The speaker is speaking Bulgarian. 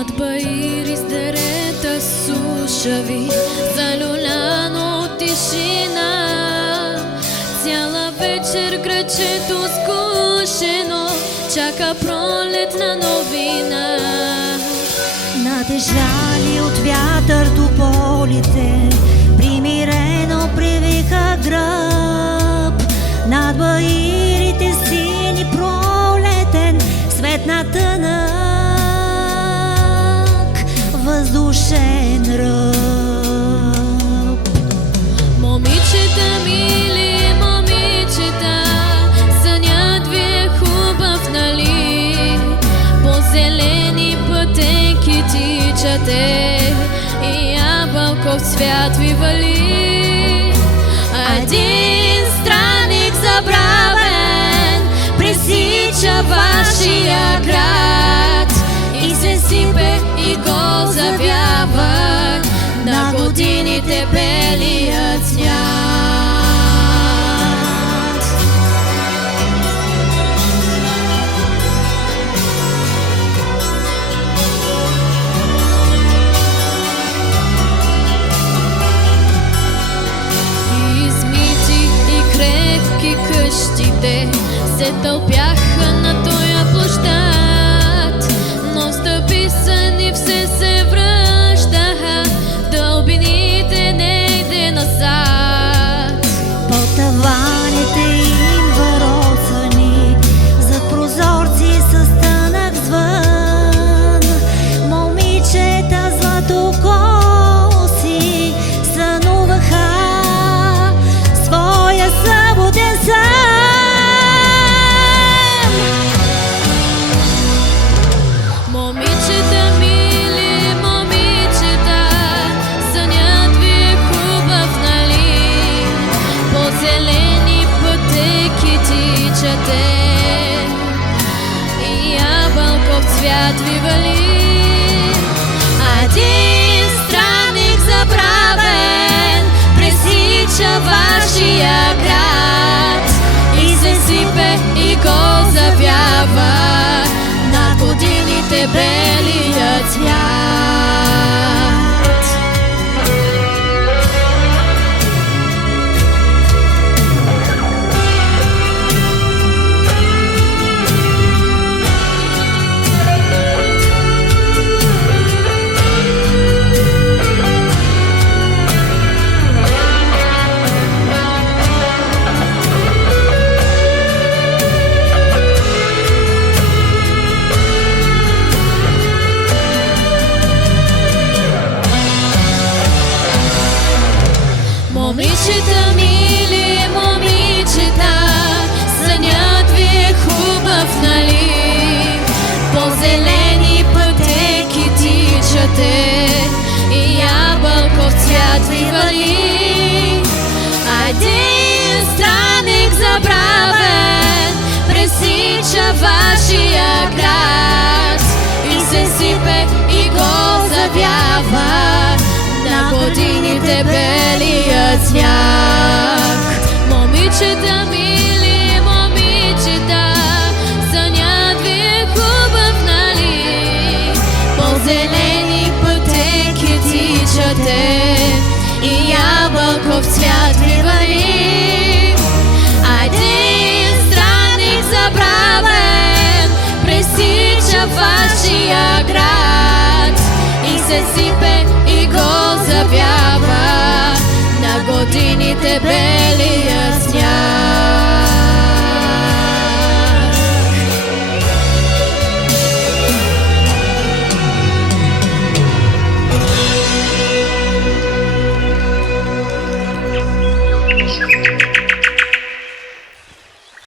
Над баири с дерета сушави, залюляно от тишина. Цяла вечер градчето скушено чака пролетна новина. Натежали от вятър до полите, примирено привиха гръб. Над баирите сини пролетен свет на тънък въздушен ръб. Момичета, мили момичета, сънят ви е хубав, нали? По зелени пътеки тичате и ябълков цвят ви вали. Един странник забравен пресича вашия град и се сипе и го завява на годините белият снят. Измити и крехки къщите се тълпяха на тоя площад, но стъписани все се връщаха в дълбините нейде назад. По таваните им въросани, зад прозорци с тънък звън, момичета златокоси сънуваха своя събуден сън. Момичета, мили момичета, сънят ви е хубав, нали? По зелени пътеки тичате и ябълков цвят ви вали. Един странник забравен пресича вашия град и се сипе и го завява на годините белият цвят. Момичета, мили момичета, сънят ви е хубав, нали? По зелени пътеки тичате и ябълков цвят ви вали. Един странник забравен пресича вашия град и се сипе и го завява на годините белият сняг. Момичета, мили момичета, сънят ви е хубав, нали? По зелени пътеки тичате и ябълков цвят ви вали. Един странник забравен пресича вашия град и се сипе и го завява на годините